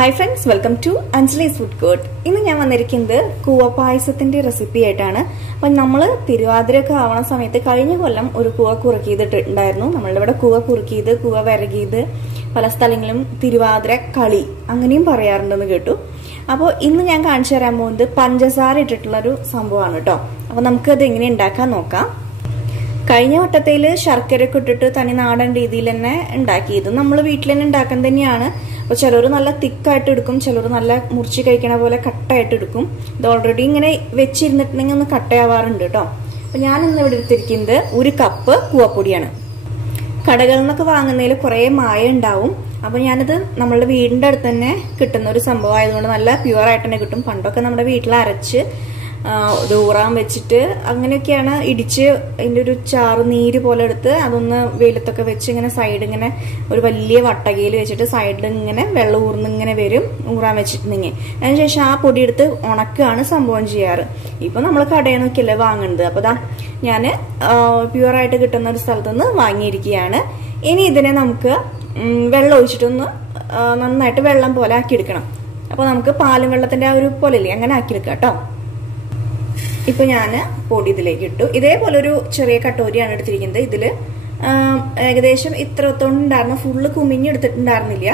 Hi friends, welcome to Anjali's Food Court. ഇന്ന് ഞാൻ വന്നിരിക്കുന്നത് കൂവ പായസത്തിന്റെ റെസിപ്പി ആയിട്ടാണ്. അപ്പോൾ നമ്മൾ തിരുവാതിരയൊക്കെ ആവണ സമയത്ത് കഴിഞ്ഞ കൊല്ലം ഒരു കൂവ കുറുക്കിയിട്ടുണ്ടായിരുന്നു. നമ്മളുടെ ഇവിടെ കൂവ കുറുക്കിയത്, കൂവ വിരകിയത്, പല സ്ഥലങ്ങളിലും തിരുവാതിര കളി അങ്ങനെയും പറയാറുണ്ടെന്ന് കേട്ടു. അപ്പോൾ ഇന്ന് ഞാൻ കാണിച്ചു തരാൻ പോകുന്നത് പഞ്ചസാര ഇട്ടിട്ടുള്ള ഒരു സംഭവമാണ് കേട്ടോ. അപ്പോൾ നമുക്കത് എങ്ങനെ ഉണ്ടാക്കാൻ നോക്കാം. കഴിഞ്ഞ വട്ടത്തിൽ ശർക്കരയൊക്കെ ഇട്ടിട്ട് തനി നാടൻ രീതിയിൽ തന്നെ ഉണ്ടാക്കിയത് നമ്മൾ വീട്ടിൽ തന്നെ ഉണ്ടാക്കാൻ തന്നെയാണ്. അപ്പോൾ ചിലർ നല്ല തിക്കായിട്ട് എടുക്കും, ചിലർ നല്ല മുറിച്ച് കഴിക്കണ പോലെ കട്ടയായിട്ട് എടുക്കും. ഇത് ഓൾറെഡി ഇങ്ങനെ വെച്ചിരുന്നിട്ടുണ്ടെങ്കിൽ ഒന്ന് കട്ടയാവാറുണ്ട് കേട്ടോ. അപ്പോൾ ഞാൻ ഇന്ന് ഇവിടെ എടുത്തിരിക്കുന്നത് 1 കപ്പ് കൂവപ്പൊടിയാണ്. കടകളിൽ നിന്നൊക്കെ വാങ്ങുന്നതിൽ കുറേ മായം ഉണ്ടാവും. അപ്പോൾ ഞാനിത് നമ്മളുടെ വീടിൻ്റെ അടുത്ത് തന്നെ കിട്ടുന്ന ഒരു സംഭവം ആയതുകൊണ്ട് നല്ല പ്യുവറായിട്ട് തന്നെ കിട്ടും. പണ്ടൊക്കെ നമ്മുടെ വീട്ടിൽ അരച്ച് ഊറാൻ വെച്ചിട്ട് അങ്ങനെയൊക്കെയാണ് ഇടിച്ച് അതിൻ്റെ ഒരു ചാറ് നീര് പോലെ എടുത്ത് അതൊന്ന് വെയിലത്തൊക്കെ വെച്ച് ഇങ്ങനെ സൈഡ് ഇങ്ങനെ ഒരു വലിയ വട്ടകയിൽ വെച്ചിട്ട് സൈഡിൽ ഇങ്ങനെ വെള്ളം ഊർന്നിങ്ങനെ വരും ഊറാൻ വെച്ചിട്ടുണ്ടെങ്കിൽ. അതിനുശേഷം ആ പൊടി എടുത്ത് ഉണക്കുകയാണ് സംഭവം ചെയ്യാറ്. ഇപ്പം നമ്മൾ കടയിൽ നിന്നൊക്കെയല്ലേ വാങ്ങുന്നത്. അപ്പോൾ ദാ ഞാൻ പ്യുവറായിട്ട് കിട്ടുന്ന ഒരു സ്ഥലത്തുനിന്ന് വാങ്ങിയിരിക്കുകയാണ്. ഇനി ഇതിനെ നമുക്ക് വെള്ളം ഒഴിച്ചിട്ടൊന്ന് നന്നായിട്ട് വെള്ളം പോലെ ആക്കിയെടുക്കണം. അപ്പോൾ നമുക്ക് പാലും വെള്ളത്തിൻ്റെ ആ ഒരു പോലെയല്ലേ അങ്ങനെ ആക്കിയെടുക്കാം കേട്ടോ. ഇപ്പൊ ഞാൻ പൊടി ഇതിലേക്ക് ഇട്ടു. ഇതേപോലെ ഒരു ചെറിയ കട്ടോരിയാണ് എടുത്തിരിക്കുന്നത്. ഇതില് ഏകദേശം ഇത്രത്തോണ്ടുണ്ടായിരുന്നു, ഫുള്ള് കുമിഞ്ഞെടുത്തിട്ടുണ്ടായിരുന്നില്ല.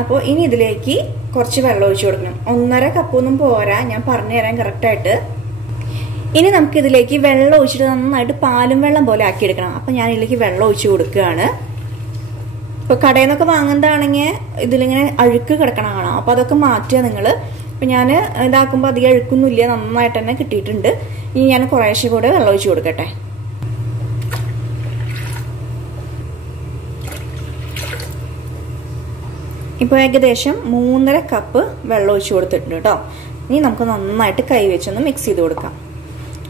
അപ്പോൾ ഇനി ഇതിലേക്ക് കുറച്ച് വെള്ളം ഒഴിച്ചു കൊടുക്കണം. 1.5 കപ്പൊന്നും പോരാ, ഞാൻ പറഞ്ഞു തരാൻ കറക്റ്റായിട്ട്. ഇനി നമുക്ക് ഇതിലേക്ക് വെള്ളം ഒഴിച്ചിട്ട് നന്നായിട്ട് പാലും വെള്ളം പോലെ ആക്കിയെടുക്കണം. അപ്പൊ ഞാൻ ഇതിലേക്ക് വെള്ളം ഒഴിച്ചു കൊടുക്കുകയാണ്. ഇപ്പൊ കടയിൽ നിന്നൊക്കെ വാങ്ങുന്നതാണെങ്കിൽ ഇതിലിങ്ങനെ അഴുക്ക് കിടക്കണം കാണാം. അപ്പൊ അതൊക്കെ മാറ്റുക നിങ്ങൾ. അപ്പം ഞാൻ ഇതാക്കുമ്പോൾ അധികം അഴുക്കൊന്നുമില്ല, നന്നായിട്ട് തന്നെ കിട്ടിയിട്ടുണ്ട്. ഇനി ഞാൻ കുറേശ്ശെ കൂടെ വെള്ളം ഒഴിച്ച് കൊടുക്കട്ടെ. ഇപ്പോൾ ഏകദേശം 3.5 കപ്പ് വെള്ളം ഒഴിച്ച് കൊടുത്തിട്ടുണ്ട് കേട്ടോ. ഇനി നമുക്ക് നന്നായിട്ട് കൈ വെച്ചൊന്ന് മിക്സ് ചെയ്ത് കൊടുക്കാം.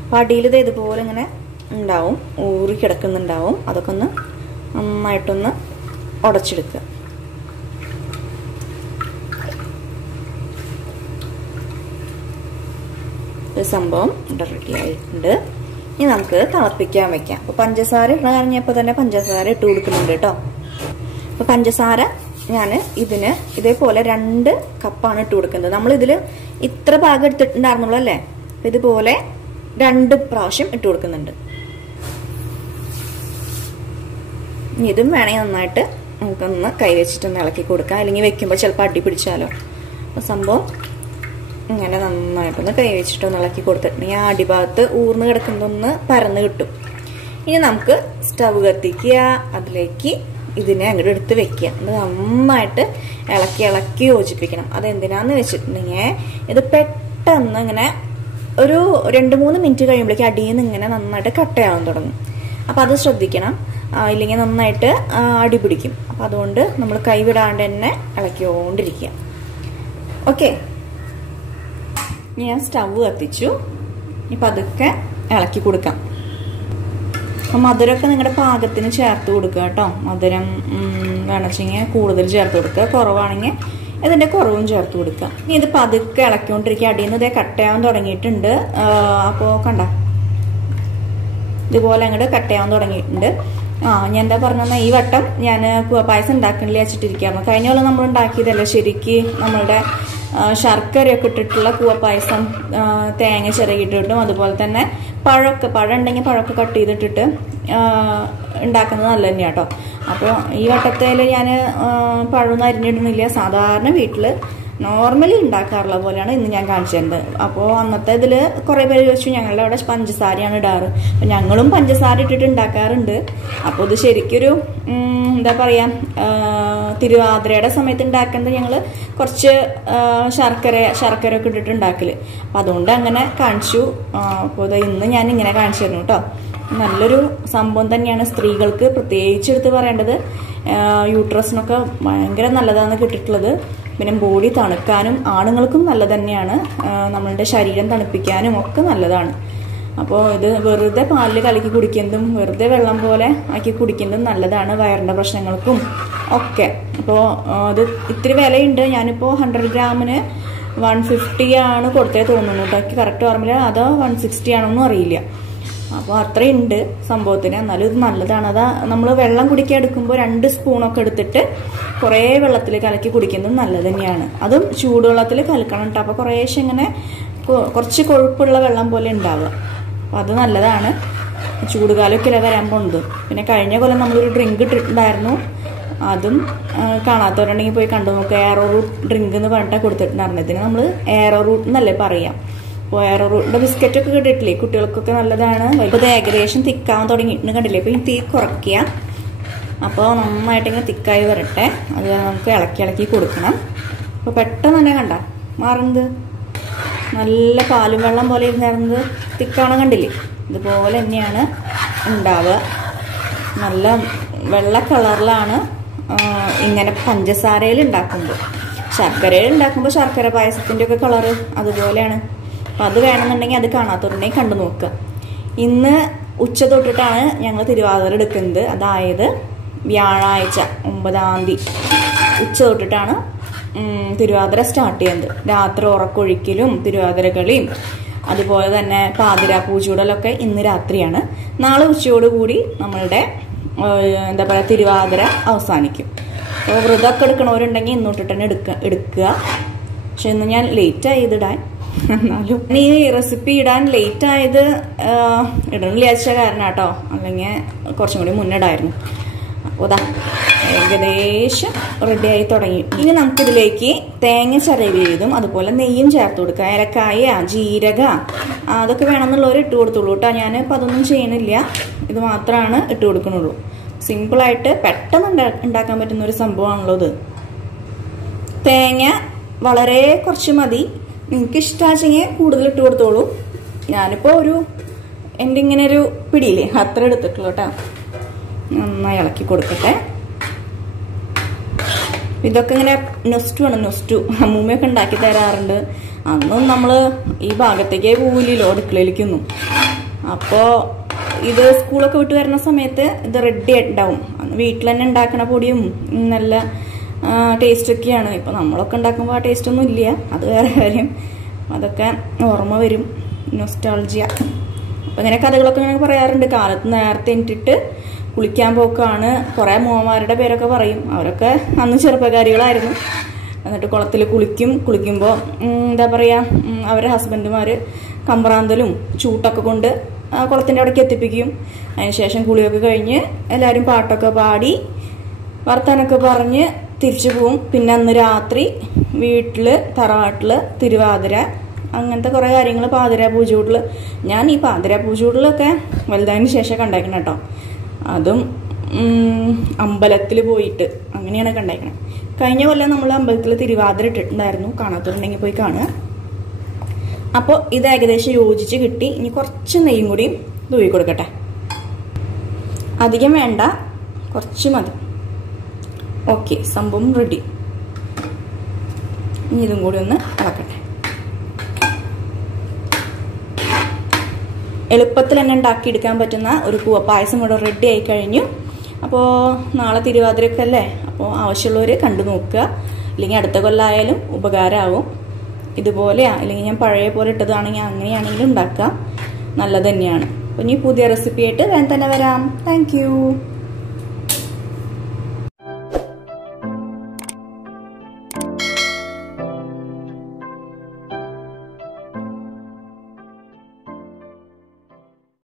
അപ്പോൾ അടിയിൽ ഇത് ഇതുപോലെ ഇങ്ങനെ ഉണ്ടാവും, ഊറി കിടക്കുന്നുണ്ടാവും. അതൊക്കെ ഒന്ന് നന്നായിട്ടൊന്ന് ഉടച്ചെടുക്കുക. സംഭവം റെഡി ആയിട്ടുണ്ട്. ഇനി നമുക്ക് തിളപ്പിക്കാൻ വെക്കാം. അപ്പോൾ പഞ്ചസാര ഇറങ്ങിയപ്പോൾ തന്നെ പഞ്ചസാര ഇട്ട് കൊടുക്കുന്നുണ്ട് കേട്ടോ. അപ്പോൾ പഞ്ചസാര ഞാൻ ഇതിന് ഇതേപോലെ 2 കപ്പാണ് ഇട്ട് കൊടുക്കുന്നത്. നമ്മളിതിൽ ഇത്ര ഭാഗം എടുത്തിട്ടുണ്ടായിരുന്നുള്ളൂ അല്ലേ. അപ്പം ഇതുപോലെ 2 പ്രാവശ്യം ഇട്ട് കൊടുക്കുന്നുണ്ട്. ഇതും വേണമെങ്കിൽ നന്നായിട്ട് നമുക്കൊന്ന് കൈ വെച്ചിട്ടൊന്ന് ഇളക്കി കൊടുക്കാം, അല്ലെങ്കിൽ വെക്കുമ്പോൾ ചിലപ്പോൾ അടി പിടിച്ചാലോ. അപ്പോൾ സംഭവം ഇങ്ങനെ നന്നായിട്ടൊന്ന് കൈ വെച്ചിട്ടൊന്ന് ഇളക്കി കൊടുത്തിട്ടുണ്ടെങ്കിൽ ആ അടിഭാഗത്ത് ഊർന്ന് കിടക്കുന്നതൊന്ന് പരന്ന് കിട്ടും. ഇനി നമുക്ക് സ്റ്റവ് കത്തിക്കുക, അതിലേക്ക് ഇതിനെ അങ്ങോട്ട് എടുത്ത് വെക്കുക. അത് നന്നായിട്ട് ഇളക്കി യോജിപ്പിക്കണം. അതെന്തിനാന്ന് വെച്ചിട്ടുണ്ടെങ്കിൽ ഇത് പെട്ടെന്ന് ഇങ്ങനെ ഒരു 2-3 മിനിറ്റ് കഴിയുമ്പോഴേക്കും അടിയിൽ നിന്ന് ഇങ്ങനെ നന്നായിട്ട് കട്ടയാവാൻ തുടങ്ങും. അപ്പം അത് ശ്രദ്ധിക്കണം, ഇല്ലെങ്കിൽ നന്നായിട്ട് അടി പിടിക്കും. അപ്പം അതുകൊണ്ട് നമ്മൾ കൈവിടാണ്ട് തന്നെ ഇളക്കിക്കൊണ്ടിരിക്കുക. ഓക്കെ, ഞാൻ സ്റ്റവ് കത്തിച്ചു. ഇപ്പം അതൊക്കെ ഇളക്കി കൊടുക്കാം. അപ്പം മധുരമൊക്കെ നിങ്ങളുടെ പാകത്തിന് ചേർത്ത് കൊടുക്കുക കേട്ടോ. മധുരം വേണമെങ്കിൽ കൂടുതൽ ചേർത്ത് കൊടുക്കുക, കുറവാണെങ്കിൽ ഇതിൻ്റെ കുറവും ചേർത്ത് കൊടുക്കുക. ഇനി ഇത് പതുക്കെ ഇളക്കിക്കൊണ്ടിരിക്കുക. അടിയിൽ നിന്ന് ഇതേ കട്ടയാവാൻ തുടങ്ങിയിട്ടുണ്ട്. അപ്പോൾ കണ്ട ഇതുപോലെ അങ്ങോട്ട് കട്ടയാവാൻ തുടങ്ങിയിട്ടുണ്ട്. ഞാൻ എന്താ പറഞ്ഞാൽ ഈ വട്ടം ഞാൻ പായസം ഉണ്ടാക്കണില്ല വെച്ചിട്ടിരിക്കുകയാണ്. കഴിഞ്ഞ കൊല്ലം നമ്മൾ ഉണ്ടാക്കിയതല്ല ശരിക്ക് നമ്മളുടെ ശർക്കരയൊക്കെ ഇട്ടിട്ടുള്ള കൂവപ്പായസം, തേങ്ങ ചിരകിട്ടിട്ടും അതുപോലെ തന്നെ പഴം ഉണ്ടെങ്കിൽ പഴമൊക്കെ കട്ട് ചെയ്തിട്ടിട്ട് ഉണ്ടാക്കുന്നത് നല്ല തന്നെയാണ് കേട്ടോ. അപ്പോൾ ഈ വട്ടത്തിൽ ഞാൻ പഴമൊന്നും അരിഞ്ഞിടുന്നില്ല, സാധാരണ വീട്ടിൽ നോർമലി ഉണ്ടാക്കാറുള്ള പോലെയാണ് ഇന്ന് ഞാൻ കാണിച്ചു തരുന്നത്. അപ്പോൾ അന്നത്തെ ഇതിൽ കുറേ പേര് ചോദിച്ചു ഞങ്ങളുടെ അവിടെ പഞ്ചസാരയാണ് ഇടാറ്. അപ്പം ഞങ്ങളും പഞ്ചസാര ഇട്ടിട്ട് ഉണ്ടാക്കാറുണ്ട്. അപ്പോൾ ഇത് ശരിക്കൊരു എന്താ പറയുക, തിരുവാതിരയുടെ സമയത്ത് ഉണ്ടാക്കുന്നത് ഞങ്ങൾ കുറച്ച് ശർക്കര ഒക്കെ ഇട്ടിട്ട് ഉണ്ടാക്കല്. അപ്പം അതുകൊണ്ട് അങ്ങനെ കാണിച്ചു. അപ്പോൾ ഇന്ന് ഞാൻ ഇങ്ങനെ കാണിച്ചു തരുന്നു കേട്ടോ. നല്ലൊരു സംഭവം തന്നെയാണ്. സ്ത്രീകൾക്ക് പ്രത്യേകിച്ച് എടുത്ത് പറയേണ്ടത്, യൂട്രസിനൊക്കെ ഭയങ്കര നല്ലതാണ് കിട്ടിയിട്ടുള്ളത്. പിന്നെ ബോഡി തണുക്കാനും ആണുങ്ങൾക്കും നല്ല തന്നെയാണ്, നമ്മളുടെ ശരീരം തണുപ്പിക്കാനും ഒക്കെ നല്ലതാണ്. അപ്പോൾ ഇത് വെറുതെ പാലിൽ കലക്കി കുടിക്കുന്നതും വെറുതെ വെള്ളം പോലെ ആക്കി കുടിക്കുന്നതും നല്ലതാണ് വയറിൻ്റെ പ്രശ്നങ്ങൾക്കും ഒക്കെ. അപ്പോൾ അത് ഇത്തിരി വിലയുണ്ട്. ഞാനിപ്പോൾ 100 ഗ്രാമിന് 150 ആണ് കൊടുത്തേ തോന്നുന്നു കേട്ടോ. എനിക്ക് കറക്റ്റ് ഓർമ്മയില്ല, അതോ 160 ആണോന്നും അറിയില്ല. അപ്പോൾ അത്രയുണ്ട് സംഭവത്തിന്. എന്നാലും ഇത് നല്ലതാണ്. അതാ നമ്മൾ വെള്ളം കുടിക്കാൻ എടുക്കുമ്പോൾ 2 സ്പൂണൊക്കെ എടുത്തിട്ട് കുറേ വെള്ളത്തിൽ കലക്കി കുടിക്കുന്നത് നല്ലത് തന്നെയാണ്. അതും ചൂടുവെള്ളത്തിൽ കലക്കണം കേട്ടോ. അപ്പോൾ കുറേശ്ശെ ഇങ്ങനെ കുറച്ച് കൊഴുപ്പുള്ള വെള്ളം പോലെ ഉണ്ടാവുക. അപ്പോൾ അത് നല്ലതാണ്. ചൂടുകാലമൊക്കെ ഇല്ല വരാൻ പോകുന്നത്. പിന്നെ കഴിഞ്ഞ കൊല്ലം നമ്മളൊരു ഡ്രിങ്ക് ഇട്ടിട്ടുണ്ടായിരുന്നു. അതും കാണാത്തവരുണ്ടെങ്കിൽ പോയി കണ്ടു നോക്കുക. എയറോ റൂട്ട് ഡ്രിങ്ക് എന്ന് പറഞ്ഞിട്ട് കൊടുത്തിട്ടുണ്ടായിരുന്നു. ഇതിന് നമ്മൾ എയറോ റൂട്ട് എന്നല്ലേ പറയാം. അപ്പോൾ എയറോ റൂട്ടിൻ്റെ ബിസ്ക്കറ്റൊക്കെ കിട്ടിയിട്ടില്ലേ കുട്ടികൾക്കൊക്കെ നല്ലതാണ്. ഇപ്പോൾ ഇത് ഏകദേശം തിക്കാവാൻ തുടങ്ങിയിട്ടുണ്ട് കണ്ടില്ലേ. ഇപ്പോൾ ഈ തീ കുറയ്ക്കുക. അപ്പോൾ നന്നായിട്ടിങ്ങനെ തിക്കായി വരട്ടെ. അത് നമുക്ക് ഇളക്കി കൊടുക്കണം. അപ്പോൾ പെട്ടെന്ന് തന്നെ കണ്ട മാറുന്നത് നല്ല പാലും വെള്ളം പോലെ ഇരുന്നിരുന്നത് തിക്കാവണം കണ്ടില്ലേ. ഇതുപോലെ തന്നെയാണ് ഉണ്ടാവുക. നല്ല വെള്ള കളറിലാണ് ഇങ്ങനെ പഞ്ചസാരയിൽ ഉണ്ടാക്കുമ്പോൾ. ശർക്കരയിൽ ഉണ്ടാക്കുമ്പോൾ ശർക്കര പായസത്തിൻ്റെ ഒക്കെ കളറ് അതുപോലെയാണ്. അപ്പം അത് വേണമെന്നുണ്ടെങ്കിൽ അത് കാണാത്തവരുണ്ടെങ്കിൽ കണ്ടു നോക്കുക. ഇന്ന് ഉച്ച തൊട്ടിട്ടാണ് ഞങ്ങൾ തിരുവാതിര എടുക്കുന്നത്. അതായത് വ്യാഴാഴ്ച 9-ാം തീയതി ഉച്ച തൊട്ടിട്ടാണ് തിരുവാതിര സ്റ്റാർട്ട് ചെയ്യുന്നത്. രാത്രി ഉറക്കൊഴിക്കലും തിരുവാതിര കളിയും അതുപോലെ തന്നെ പാതിര പൂജൂടലൊക്കെ ഇന്ന് രാത്രിയാണ്. നാളെ ഉച്ചയോടുകൂടി നമ്മളുടെ എന്താ പറയുക തിരുവാതിര അവസാനിക്കും. അപ്പോൾ വ്രതമൊക്കെ എടുക്കണവരുണ്ടെങ്കിൽ ഇന്നോട്ടിട്ട് തന്നെ എടുക്കുക. പക്ഷെ ഇന്ന് ഞാൻ ലേറ്റായി ഇതിടാൻ. എന്നാലും ഈ റെസിപ്പി ഇടാൻ ലേറ്റ് ആയത് ഇടണില്ല വിചാരിച്ച കാരണം കേട്ടോ. അല്ലെങ്കിൽ കുറച്ചും കൂടി മുന്നിടായിരുന്നു. അപ്പോൾ ഇതാ ഏകദേശം റെഡിയായി തുടങ്ങി. ഇനി നമുക്കിതിലേക്ക് തേങ്ങ ചിരവിയതും അതുപോലെ നെയ്യും ചേർത്ത് കൊടുക്കുക. ഏലക്കായ ജീരക അതൊക്കെ വേണമെന്നുള്ളവർ ഇട്ട് കൊടുത്തുള്ളൂ കേട്ടോ. ഞാനിപ്പോൾ അതൊന്നും ചെയ്യണില്ല. ഇത് മാത്രമാണ് ഇട്ട് കൊടുക്കണുള്ളൂ. സിമ്പിളായിട്ട് പെട്ടെന്ന് ഉണ്ടാക്കാൻ പറ്റുന്ന ഒരു സംഭവമാണല്ലോ ഇത്. തേങ്ങ വളരെ കുറച്ച് മതി. നിങ്ങൾക്ക് ഇഷ്ടമാച്ചെങ്കിൽ കൂടുതൽ ഇട്ട് കൊടുത്തോളൂ. ഞാനിപ്പോൾ എൻ്റെ ഇങ്ങനെ ഒരു പിടിയില്ലേ അത്ര എടുത്തിട്ടുള്ളൂ കേട്ടോ. നന്നായി ഇളക്കി കൊടുക്കട്ടെ. ഇതൊക്കെ ഇങ്ങനെ നൊസ്റ്റു അമ്മൂമ്മയൊക്കെ ഉണ്ടാക്കി തരാറുണ്ട്. അന്നും നമ്മൾ ഈ ഭാഗത്തേക്കേ പോവില്ലല്ലോ അടുക്കളയിലേക്കൊന്നും. അപ്പോൾ ഇത് സ്കൂളൊക്കെ വിട്ട് വരുന്ന സമയത്ത് ഇത് റെഡി ആയിട്ടുണ്ടാവും. വീട്ടിൽ തന്നെ ഉണ്ടാക്കണ പൊടിയും നല്ല ടേസ്റ്റൊക്കെയാണ്. ഇപ്പോൾ നമ്മളൊക്കെ ഉണ്ടാക്കുമ്പോൾ ആ ടേസ്റ്റൊന്നും ഇല്ല. അത് വേറെ കാര്യം. അതൊക്കെ ഓർമ്മ വരും. നൊസ്റ്റാൾജിയ. അപ്പം ഇങ്ങനെ കഥകളൊക്കെ ഇങ്ങനെ പറയാറുണ്ട്. കാലത്ത് നേരത്തെ എണീറ്റിട്ട് കുളിക്കാൻ പോക്കാണ്. കുറേ മൂവന്മാരുടെ പേരൊക്കെ പറയും. അവരൊക്കെ അന്ന് ചെറുപ്പക്കാരികളായിരുന്നു. എന്നിട്ട് കുളത്തിൽ കുളിക്കുമ്പോൾ എന്താ പറയുക അവരുടെ ഹസ്ബൻഡുമാർ കമ്പ്രാന്തലും ചൂട്ടൊക്കെ കൊണ്ട് കുളത്തിൻ്റെ അവിടേക്ക് എത്തിപ്പിക്കും. അതിനുശേഷം കുളിയൊക്കെ കഴിഞ്ഞ് എല്ലാവരും പാട്ടൊക്കെ പാടി വർത്താനൊക്കെ പറഞ്ഞ് തിരിച്ചു പോവും. പിന്നെ അന്ന് രാത്രി വീട്ടിൽ തറവാട്ടിൽ തിരുവാതിര അങ്ങനത്തെ കുറേ കാര്യങ്ങൾ പാതിര പൂജൂടിൽ. ഞാൻ ഈ പാതിര പൂജൂടിലൊക്കെ വലുതായതിന് ശേഷമൊക്കെ ഉണ്ടാക്കണം കേട്ടോ. അതും അമ്പലത്തിൽ പോയിട്ട് അങ്ങനെയാണ് ഉണ്ടാക്കണം. കഴിഞ്ഞ കൊല്ലം നമ്മൾ അമ്പലത്തിൽ തിരുവാതിര ഇട്ടിട്ടുണ്ടായിരുന്നു. കാണാത്തവരുണ്ടെങ്കിൽ പോയി കാണുക. അപ്പോൾ ഇത് ഏകദേശം യോജിച്ച് കിട്ടി. ഇനി കുറച്ച് നെയ്യും കൂടി തൂവി കൊടുക്കട്ടെ. അധികം വേണ്ട, കുറച്ച് മതി. ഓക്കെ, സംഭവം റെഡി. ഇനി ഇതും കൂടി ഒന്ന് ഇളക്കട്ടെ. എളുപ്പത്തിൽ തന്നെ ഉണ്ടാക്കിയെടുക്കാൻ പറ്റുന്ന ഒരു കൂവപ്പായസം ഇവിടെ റെഡി ആയി കഴിഞ്ഞു. അപ്പോൾ നാളെ തിരുവാതിരയൊക്കെ അല്ലേ. അപ്പോൾ ആവശ്യമുള്ളവർ കണ്ടു നോക്കുക. ഇല്ലെങ്കിൽ അടുത്ത കൊല്ലമായാലും ഉപകാരമാവും. ഇതുപോലെയാ അല്ലെങ്കിൽ ഞാൻ പഴയ പോലെ ഇട്ടതാണെങ്കിൽ അങ്ങനെയാണെങ്കിലും ഉണ്ടാക്കാം. നല്ലത് തന്നെയാണ്. അപ്പോൾ ഇനി പുതിയ റെസിപ്പി ആയിട്ട് വേഗം തന്നെ വരാം. താങ്ക്